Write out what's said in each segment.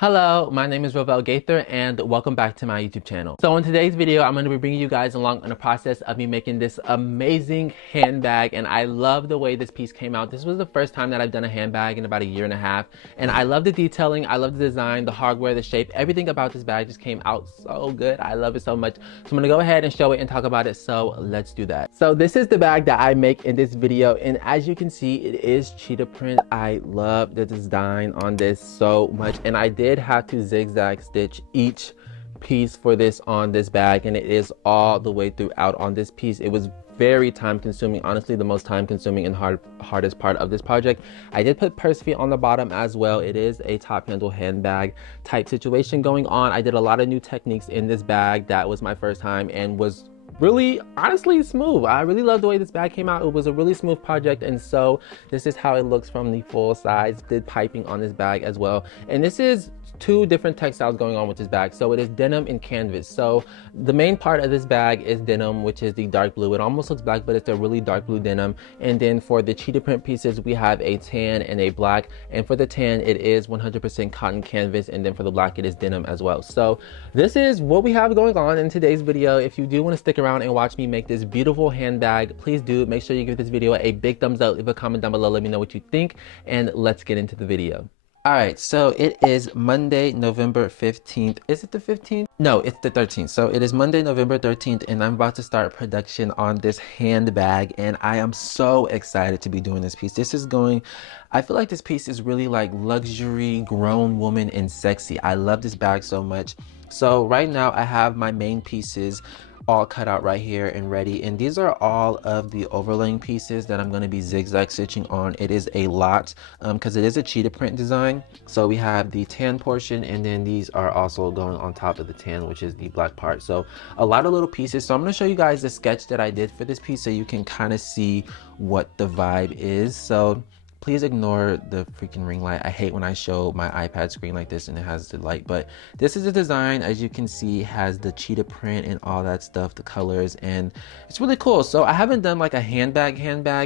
Hello, my name is Rovel Gaither and welcome back to my YouTube channel. So in today's video, I'm going to be bringing you guys along on the process of me making this amazing handbag, and I love the way this piece came out. This was the first time that I've done a handbag in about a year and a half, and I love the detailing, I love the design, the hardware, the shape, everything about this bag just came out so good. I love it so much. So I'm going to go ahead and show it and talk about it, so let's do that. So this is the bag that I make in this video, and as you can see, it is cheetah print. I love the design on this so much, and I did have to zigzag stitch each piece for this on this bag, and it is all the way throughout on this piece. It was very time consuming, honestly the most time consuming and hardest part of this project. I did put purse feet on the bottom as well. It is a top handle handbag type situation going on. I did a lot of new techniques in this bag. That was my first time and was really honestly smooth. I really love the way this bag came out. It was a really smooth project, and so this is how it looks from the full size. Did piping on this bag as well, and this is two different textiles going on with this bag. So it is denim and canvas. So the main part of this bag is denim, which is the dark blue. It almost looks black, but it's a really dark blue denim. And then for the cheetah print pieces, we have a tan and a black, and for the tan it is 100% cotton canvas, and then for the black it is denim as well. So this is what we have going on in today's video. If you do want to stick around and watch me make this beautiful handbag, please do. Make sure you give this video a big thumbs up, leave a comment down below, let me know what you think, and let's get into the video. All right, so it is Monday, November 15th. Is it the 15th? No, it's the 13th. So it is Monday, November 13th, and I'm about to start production on this handbag, and I am so excited to be doing this piece. I feel like this piece is really like luxury, grown woman, and sexy. I love this bag so much. So right now I have my main pieces all cut out right here and ready, and these are all of the overlaying pieces that I'm going to be zigzag stitching on. It is a lot because it is a cheetah print design. So we have the tan portion, and then these are also going on top of the tan, which is the black part. So a lot of little pieces. So I'm going to show you guys the sketch that I did for this piece so you can kind of see what the vibe is. So please ignore the freaking ring light. I hate when I show my iPad screen like this and it has the light, but this is the design. As you can see, has the cheetah print and all that stuff, the colors, and it's really cool. So I haven't done like a handbag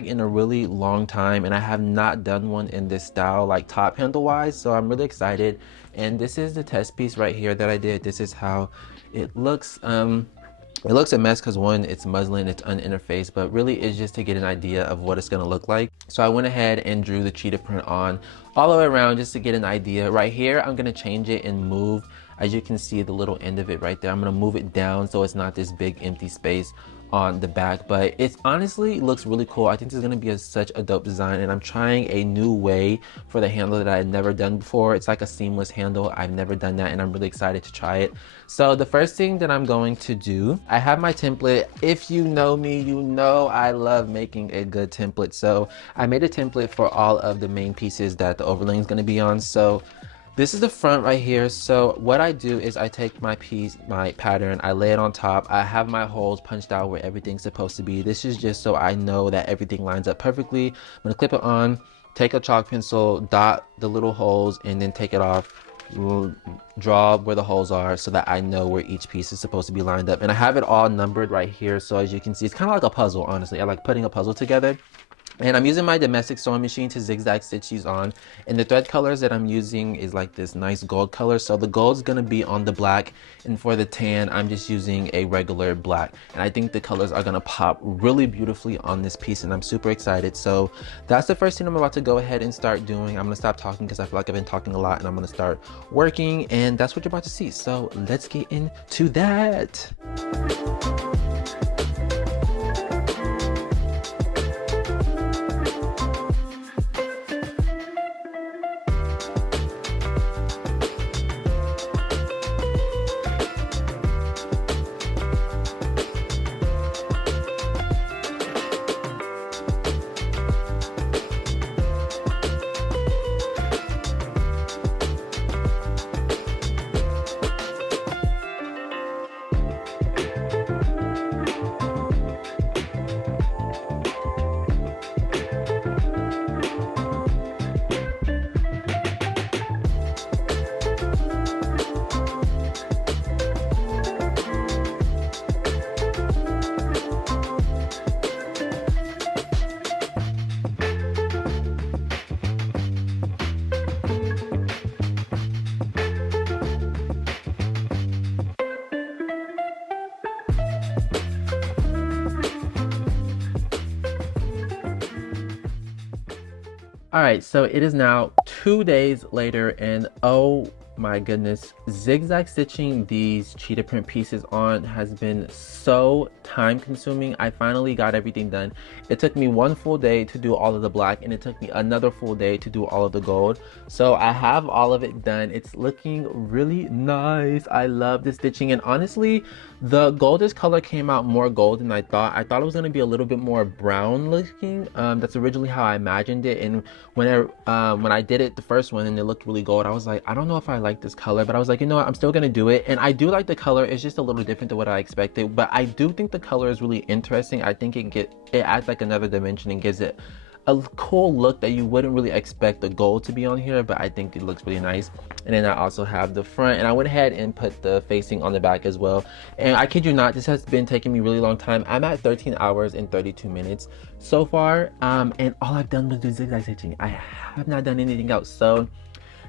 in a really long time, and I have not done one in this style, like top handle wise. So I'm really excited. And this is the test piece right here that I did. This is how it looks. It looks a mess because one, it's muslin, it's uninterfaced, but really it's just to get an idea of what it's going to look like. So I went ahead and drew the cheetah print on all the way around just to get an idea. Right here, I'm going to change it and move. As you can see, the little end of it right there, I'm going to move it down so it's not this big empty space on the back, but it honestly looks really cool. I think this is going to be such a dope design, and I'm trying a new way for the handle that I had never done before. It's like a seamless handle. I've never done that, and I'm really excited to try it. So the first thing that I'm going to do, I have my template. If you know me, you know I love making a good template. So I made a template for all of the main pieces that the overlaying is going to be on. So this is the front right here. So what I do is I take my piece, my pattern, I lay it on top. I have my holes punched out where everything's supposed to be. This is just so I know that everything lines up perfectly. I'm gonna clip it on, take a chalk pencil, dot the little holes, and then take it off, draw where the holes are so that I know where each piece is supposed to be lined up. And I have it all numbered right here. So as you can see, it's kind of like a puzzle, honestly. I like putting a puzzle together. And I'm using my domestic sewing machine to zigzag stitch these on. And the thread colors that I'm using is like this nice gold color. So the gold's gonna be on the black, and for the tan, I'm just using a regular black. And I think the colors are gonna pop really beautifully on this piece, and I'm super excited. So that's the first thing I'm about to go ahead and start doing. I'm gonna stop talking because I feel like I've been talking a lot, and I'm gonna start working, and that's what you're about to see. So let's get into that. All right, so it is now 2 days later, and oh my goodness, zigzag stitching these cheetah print pieces on has been so time consuming. I finally got everything done. It took me one full day to do all of the black, and it took me another full day to do all of the gold. So I have all of it done. It's looking really nice. I love the stitching, and honestly, the goldish color came out more gold than I thought. I thought it was going to be a little bit more brown looking. That's originally how I imagined it, and when I did it the first one and it looked really gold, I was like, I don't know if I like this color, but I was like, you know what, I'm still gonna do it. And I do like the color. It's just a little different than what I expected, but I do think the color is really interesting. I think it adds like another dimension and gives it a cool look that you wouldn't really expect the gold to be on here, but I think it looks really nice. And then I also have the front, and I went ahead and put the facing on the back as well. And I kid you not, this has been taking me a really long time. I'm at 13 hours and 32 minutes so far, and all I've done was do zigzag stitching. I have not done anything else. So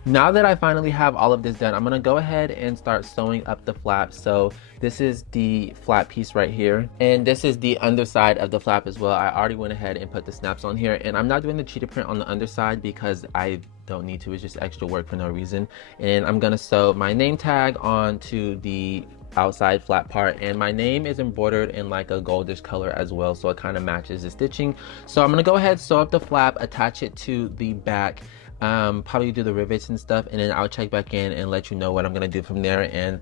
now that I finally have all of this done, I'm gonna go ahead and start sewing up the flap. So this is the flap piece right here, and this is the underside of the flap as well. I already went ahead and put the snaps on here, and I'm not doing the cheetah print on the underside because I don't need to. It's just extra work for no reason. And I'm gonna sew my name tag onto the outside flat part, and my name is embroidered in like a goldish color as well, so it kind of matches the stitching. So I'm gonna go ahead, sew up the flap, attach it to the back, probably do the rivets and stuff, and then I'll check back in and let you know what I'm gonna do from there. And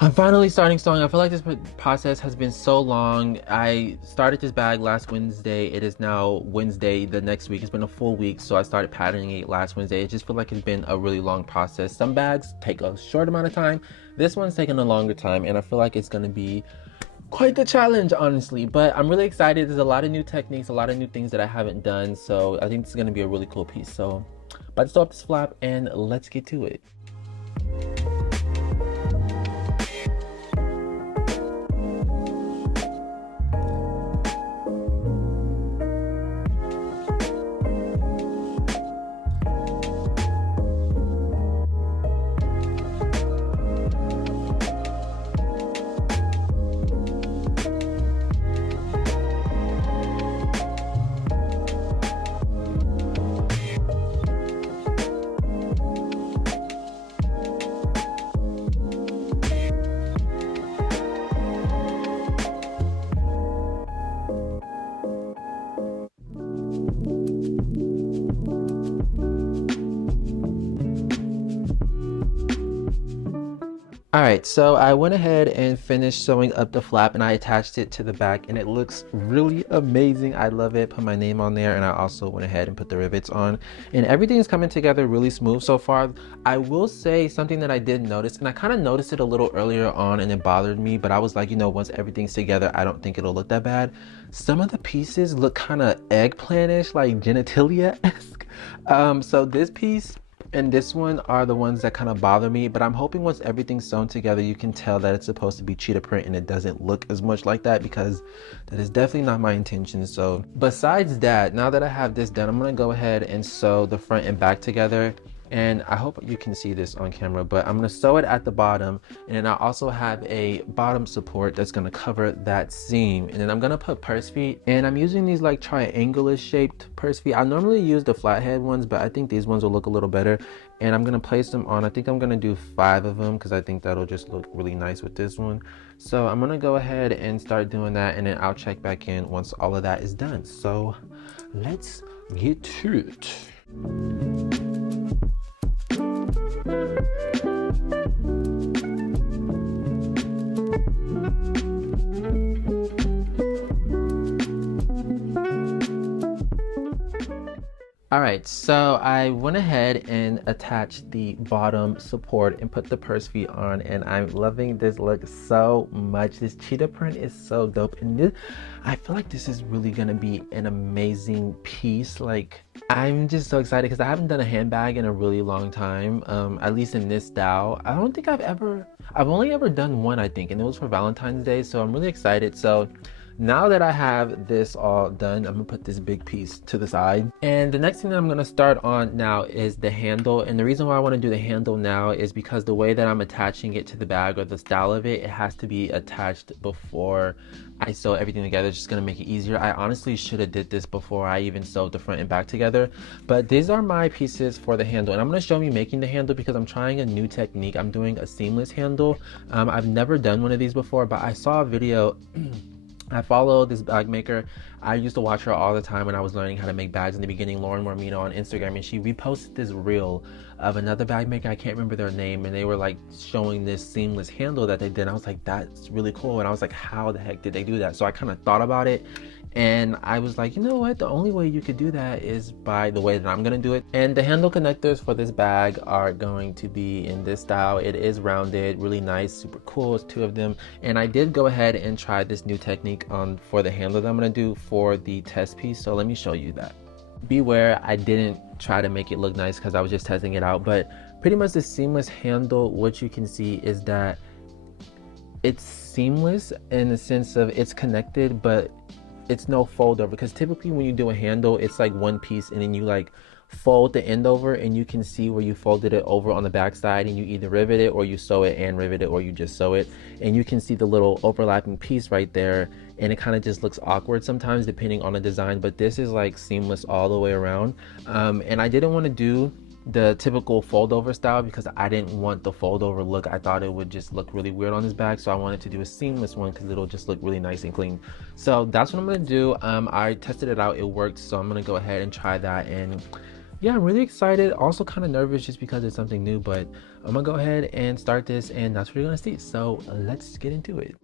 I'm finally starting sewing. I feel like this process has been so long. I started this bag last Wednesday. It is now Wednesday the next week. It's been a full week, so I started patterning it last Wednesday. It just feels like it's been a really long process. Some bags take a short amount of time. This one's taking a longer time, and I feel like it's gonna be quite the challenge, honestly. But I'm really excited. There's a lot of new techniques, a lot of new things that I haven't done, so I think this is gonna be a really cool piece. So about to sew up this flap, and let's get to it. All right, so I went ahead and finished sewing up the flap, and I attached it to the back, and it looks really amazing. I love it. Put my name on there, and I also went ahead and put the rivets on, and everything's coming together really smooth so far. I will say something that I did notice, and I kind of noticed it a little earlier on and it bothered me, but I was like, you know, once everything's together, I don't think it'll look that bad. Some of the pieces look kind of eggplantish, like genitalia-esque. So this piece and this one are the ones that kind of bother me, but I'm hoping once everything's sewn together, you can tell that it's supposed to be cheetah print and it doesn't look as much like that, because that is definitely not my intention. So besides that, now that I have this done, I'm gonna go ahead and sew the front and back together. And I hope you can see this on camera, but I'm gonna sew it at the bottom, and then I also have a bottom support that's gonna cover that seam. And then I'm gonna put purse feet, and I'm using these like triangular shaped purse feet. I normally use the flathead ones, but I think these ones will look a little better. And I'm gonna place them on, I think I'm gonna do 5 of them, because I think that'll just look really nice with this one. So I'm gonna go ahead and start doing that, and then I'll check back in once all of that is done. So let's get to it. All right, so I went ahead and attached the bottom support and put the purse feet on, and I'm loving this look so much. This cheetah print is so dope, and this, I feel like this is really gonna be an amazing piece. Like, I'm just so excited because I haven't done a handbag in a really long time, at least in this style. I don't think I've only ever done one, I think, and it was for Valentine's Day, so I'm really excited. So now that I have this all done, I'm gonna put this big piece to the side. And the next thing that I'm gonna start on now is the handle. And the reason why I wanna do the handle now is because the way that I'm attaching it to the bag, or the style of it, it has to be attached before I sew everything together. It's just gonna make it easier. I honestly should have did this before I even sewed the front and back together, but these are my pieces for the handle. And I'm gonna show me making the handle because I'm trying a new technique. I'm doing a seamless handle. I've never done one of these before, but I saw a video. I follow this bag maker. I used to watch her all the time when I was learning how to make bags in the beginning, Lauren Mormino on Instagram, and she reposted this reel of another bag maker. I can't remember their name, and they were like showing this seamless handle that they did. And I was like, that's really cool. And I was like, how the heck did they do that? So I kind of thought about it, and I was like, you know what? The only way you could do that is by the way that I'm gonna do it. And the handle connectors for this bag are going to be in this style. It is rounded, really nice, super cool. It's 2 of them. And I did go ahead and try this new technique on for the handle that I'm gonna do for the test piece. So let me show you that. Beware, I didn't try to make it look nice because I was just testing it out, but pretty much the seamless handle, what you can see is that it's seamless in the sense of it's connected, but it's no fold over, because typically when you do a handle, it's like one piece and then you like fold the end over, and you can see where you folded it over on the back side, and you either rivet it or you sew it and rivet it, or you just sew it, and you can see the little overlapping piece right there, and it kind of just looks awkward sometimes depending on the design. But this is like seamless all the way around. And I didn't want to do the typical fold over style because I didn't want the fold over look. I thought it would just look really weird on this bag, so I wanted to do a seamless one because it'll just look really nice and clean. So that's what I'm gonna do. I tested it out, it worked, so I'm gonna go ahead and try that. And yeah, I'm really excited, also kind of nervous just because it's something new, but I'm gonna go ahead and start this, and that's what you're gonna see. So let's get into it.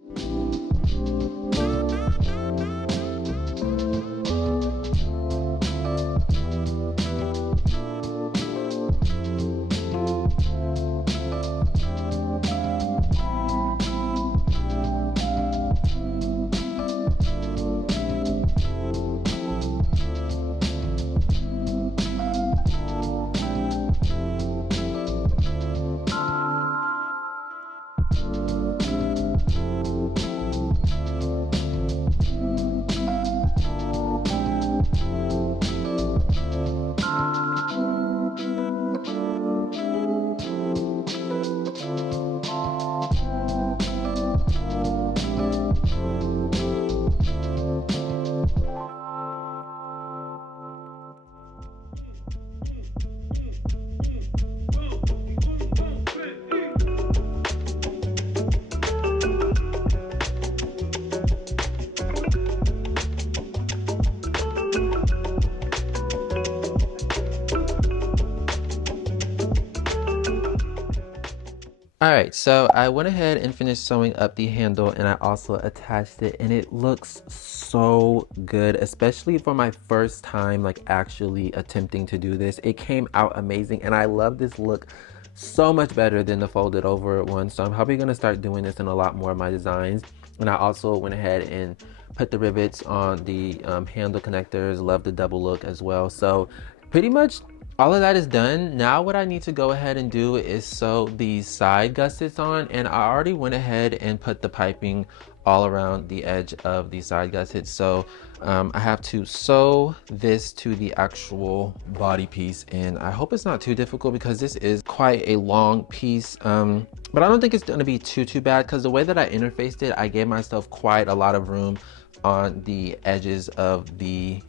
All right, so I went ahead and finished sewing up the handle, and I also attached it, and it looks so good, especially for my first time like actually attempting to do this. It came out amazing, and I love this look so much better than the folded over one. So I'm probably gonna start doing this in a lot more of my designs. And I also went ahead and put the rivets on the handle connectors. Love the double look as well. So pretty much all of that is done. Now what I need to go ahead and do is sew these side gussets on, and I already went ahead and put the piping all around the edge of the side gussets. So I have to sew this to the actual body piece, and I hope it's not too difficult because this is quite a long piece, but I don't think it's going to be too bad because the way that I interfaced it, I gave myself quite a lot of room on the edges of the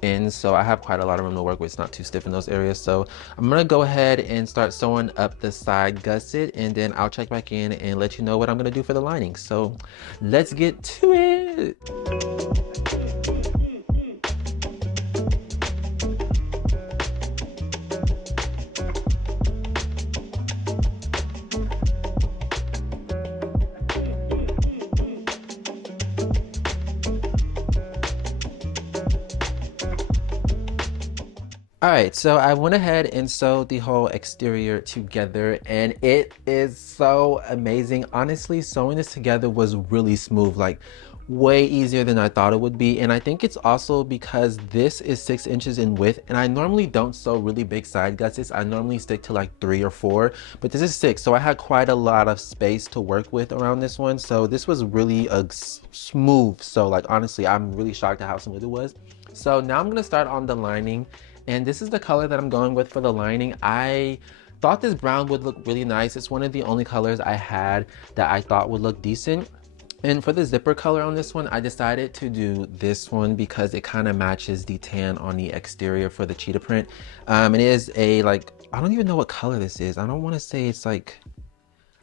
ends, so I have quite a lot of room to work with. It's not too stiff in those areas. So I'm gonna go ahead and start sewing up the side gusset, and then I'll check back in and let you know what I'm gonna do for the lining. So let's get to it. All right, so I went ahead and sewed the whole exterior together, and it is so amazing. Honestly, sewing this together was really smooth. Like way easier than I thought it would be. And I think it's also because this is 6 inches in width, and I normally don't sew really big side gussets. I normally stick to like 3 or 4, but this is 6, so I had quite a lot of space to work with around this one. So this was really a smooth sew. Like honestly, I'm really shocked at how smooth it was. So now I'm gonna start on the lining, and this is the color that I'm going with for the lining. I thought this brown would look really nice. It's one of the only colors I had that I thought would look decent. And for the zipper color on this one, I decided to do this one because it kind of matches the tan on the exterior for the cheetah print. It is a, like, I don't even know what color this is. I don't want to say it's like,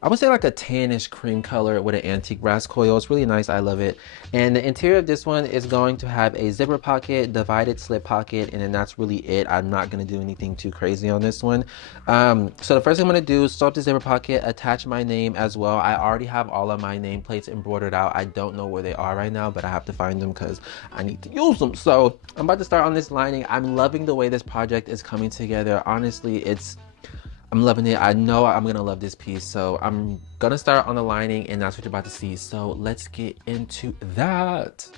I would say like a tannish cream color with an antique brass coil. It's really nice. I love it. And the interior of this one is going to have a zipper pocket, divided slip pocket, and then that's really it. I'm not going to do anything too crazy on this one. So the first thing I'm going to do is sew up the zipper pocket, attach my name as well. I already have all of my nameplates embroidered out. I don't know where they are right now, but I have to find them because I need to use them. So I'm about to start on this lining. I'm loving the way this project is coming together. Honestly, I'm loving it. I know I'm gonna love this piece. So I'm gonna start on the lining, and that's what you're about to see. So let's get into that.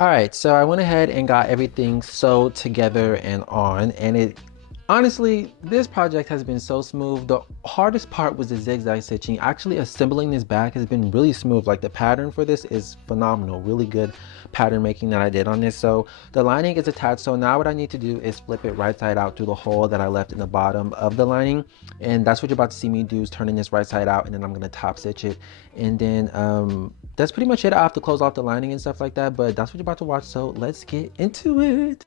All right, so I went ahead and got everything sewed together and on, and it honestly, this project has been so smooth. The hardest part was the zigzag stitching. Actually, assembling this bag has been really smooth. Like the pattern for this is phenomenal. Really good pattern making that I did on this. So the lining is attached. So now what I need to do is flip it right side out through the hole that I left in the bottom of the lining. And that's what you're about to see me do, is turning this right side out, and then I'm gonna top stitch it. And then that's pretty much it. I have to close off the lining and stuff like that, but that's what you're about to watch. So let's get into it.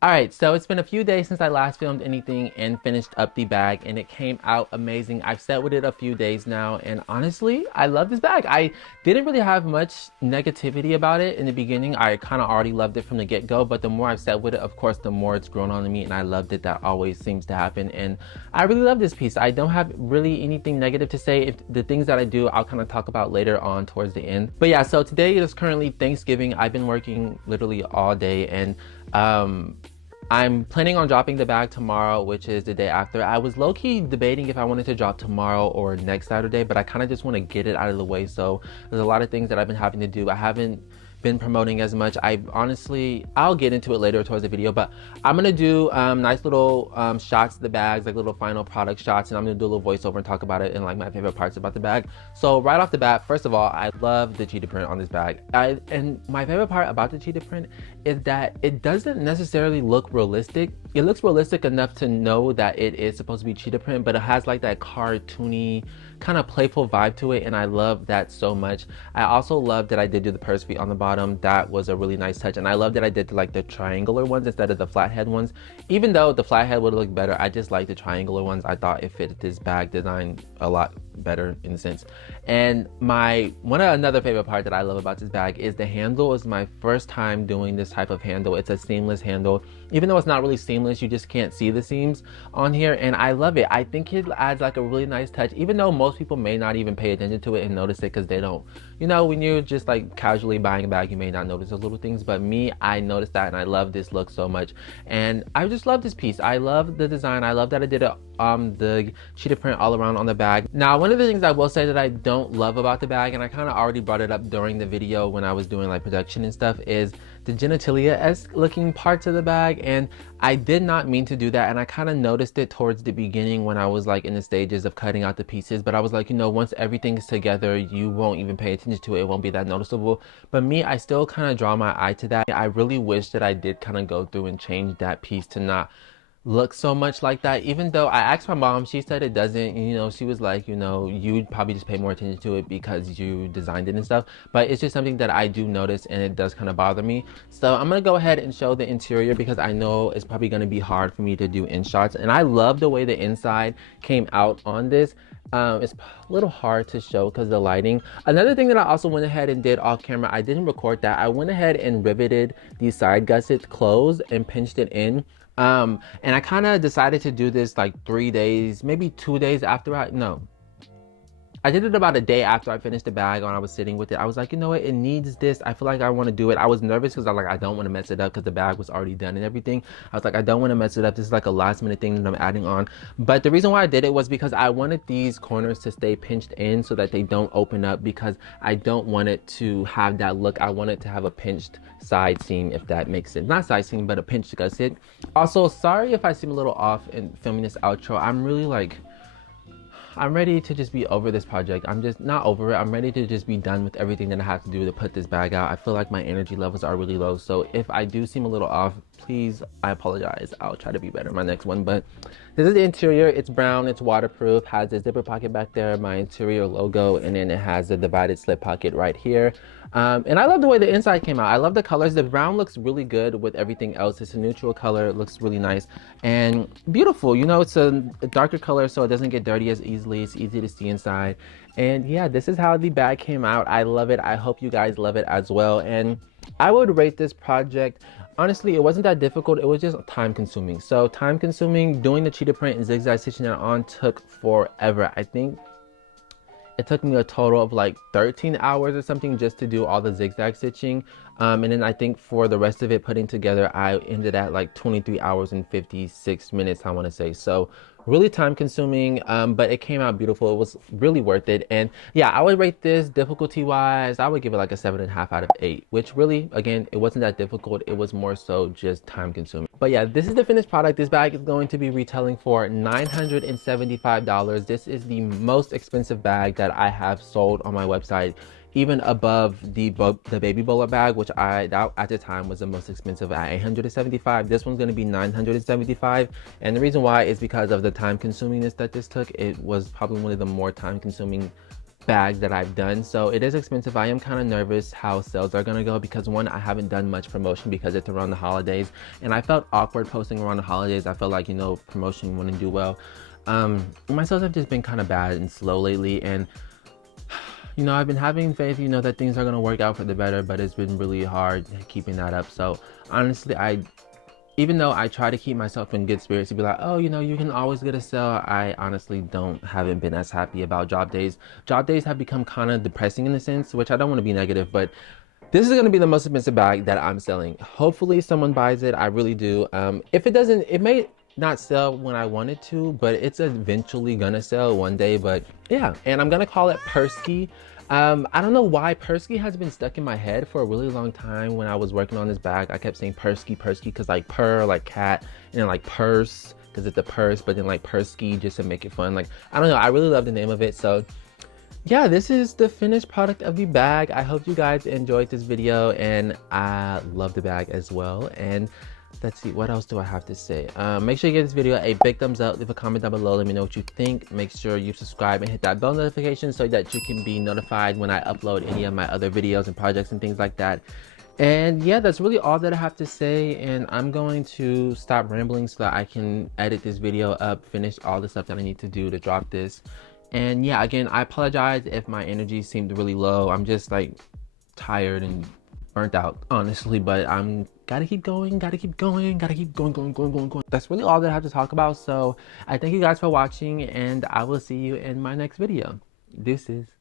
Alright, so it's been a few days since I last filmed anything and finished up the bag, and it came out amazing. I've sat with it a few days now, and honestly, I love this bag. I didn't really have much negativity about it in the beginning. I kind of already loved it from the get-go, but the more I've sat with it, of course, the more it's grown on me, and I loved it. That always seems to happen, and I really love this piece. I don't have really anything negative to say. If the things that I do, I'll kind of talk about later on towards the end. But yeah, so today is currently Thanksgiving. I've been working literally all day, and I'm planning on dropping the bag tomorrow, which is the day after. I was low-key debating if I wanted to drop tomorrow or next Saturday, but I kind of just want to get it out of the way. So there's a lot of things that I've been having to do. I haven't been promoting as much. I'll get into it later towards the video, but I'm gonna do nice little shots of the bags, like little final product shots, and I'm gonna do a little voiceover and talk about it and like my favorite parts about the bag. So right off the bat, first of all, I love the cheetah print on this bag. And my favorite part about the cheetah print is that it doesn't necessarily look realistic. It looks realistic enough to know that it is supposed to be cheetah print, but it has like that cartoony kind of playful vibe to it, and I love that so much. I also love that I did do the purse feet on the bottom. That was a really nice touch, and I love that I did like the triangular ones instead of the flathead ones. Even though the flathead would look better, I just like the triangular ones. I thought it fit this bag design a lot better in a sense. And another favorite part that I love about this bag is the handle. Is my first time doing this type of handle. It's a seamless handle. Even though it's not really seamless, you just can't see the seams on here, and I love it. I think it adds like a really nice touch, even though most people may not even pay attention to it and notice it because they don't, you know, when you're just like casually buying a bag, you may not notice those little things, but me, I noticed that, and I love this look so much, and I just love this piece. I love the design. I love that I did it the cheetah print all around on the bag. Now, one of the things I will say that I don't love about the bag, and I kind of already brought it up during the video when I was doing like production and stuff, is the genitalia-esque looking parts of the bag, and I did not mean to do that, and I kind of noticed it towards the beginning when I was like in the stages of cutting out the pieces, but I was like, you know, once everything's together, you won't even pay attention to it. It won't be that noticeable. But me, I still kind of draw my eye to that. I really wish that I did kind of go through and change that piece to not look so much like that, even though I asked my mom, she said it doesn't, you know, she was like, you know, you'd probably just pay more attention to it because you designed it and stuff, but it's just something that I do notice, and it does kind of bother me. So I'm gonna go ahead and show the interior because I know it's probably gonna be hard for me to do in shots, and I love the way the inside came out on this. It's a little hard to show because of the lighting. Another thing that I also went ahead and did off camera, I didn't record that, I went ahead and riveted these side gussets closed and pinched it in. And I kind of decided to do this like 3 days, maybe 2 days after I did it about a day after I finished the bag when I was sitting with it. I was like, you know what, it needs this. I feel like I want to do it. I was nervous because I don't want to mess it up because the bag was already done and everything. I was like, I don't want to mess it up. This is like a last minute thing that I'm adding on. But the reason why I did it was because I wanted these corners to stay pinched in so that they don't open up, because I don't want it to have that look. I want it to have a pinched side seam, if that makes sense. Not side seam, but a pinched gusset. Also, sorry if I seem a little off in filming this outro. I'm ready to just be over this project. I'm just not over it. I'm ready to just be done with everything that I have to do to put this bag out. I feel like my energy levels are really low. So if I do seem a little off, please, I apologize. I'll try to be better in my next one. But this is the interior. It's brown, it's waterproof, has a zipper pocket back there, my interior logo, and then it has a divided slip pocket right here. And I love the way the inside came out. I love the colors. The brown looks really good with everything else. It's a neutral color. It looks really nice and beautiful. You know, it's a darker color, so it doesn't get dirty as easily. It's easy to see inside. And yeah, this is how the bag came out. I love it. I hope you guys love it as well. And I would rate this project, honestly, it wasn't that difficult. It was just time consuming. So time consuming, doing the cheetah print and zigzag stitching it on took forever. I think it took me a total of like 13 hours or something just to do all the zigzag stitching. And then I think for the rest of it putting together, I ended at like 23 hours and 56 minutes, I want to say. So really time consuming, but it came out beautiful. It was really worth it. And yeah, I would rate this difficulty wise, I would give it like a 7.5 out of 8, which really, again, it wasn't that difficult. It was more so just time consuming. But yeah, this is the finished product. This bag is going to be retailing for $975. This is the most expensive bag that I have sold on my website, even above the baby bowler bag, which that at the time was the most expensive at $875. This one's going to be $975, and the reason why is because of the time consumingness that this took. It was probably one of the more time consuming bags that I've done, so it is expensive. I am kind of nervous how sales are gonna go because one, I haven't done much promotion because it's around the holidays, and I felt awkward posting around the holidays. I felt like, you know, promotion wouldn't do well. My sales have just been kind of bad and slow lately, and you know, I've been having faith, you know, that things are gonna work out for the better, but it's been really hard keeping that up. So honestly, even though I try to keep myself in good spirits to be like, oh, you know, you can always get a sale, I honestly haven't been as happy about drop days. Drop days have become kind of depressing in a sense, which I don't want to be negative, but this is going to be the most expensive bag that I'm selling. Hopefully someone buys it. I really do. If it doesn't, it may not sell when I want it to, but it's eventually gonna sell one day. But yeah, and I'm gonna call it Persky. I don't know why Persky has been stuck in my head for a really long time. When I was working on this bag, I kept saying Persky because like purr, like cat, and then like purse because it's a purse, but then like Persky just to make it fun. Like, I don't know, I really love the name of it. So yeah, this is the finished product of the bag. I hope you guys enjoyed this video, and I love the bag as well. And let's see, what else do I have to say? Make sure you give this video a big thumbs up, leave a comment down below, let me know what you think. Make sure you subscribe and hit that bell notification so that you can be notified when I upload any of my other videos and projects and things like that. And yeah, that's really all that I have to say, and I'm going to stop rambling so that I can edit this video up, finish all the stuff that I need to do to drop this. And yeah, again, I apologize if my energy seemed really low. I'm just like tired and burnt out, honestly, but I'm gotta keep going, gotta keep going, gotta keep going. That's really all that I have to talk about. So I thank you guys for watching, and I will see you in my next video. Deuces.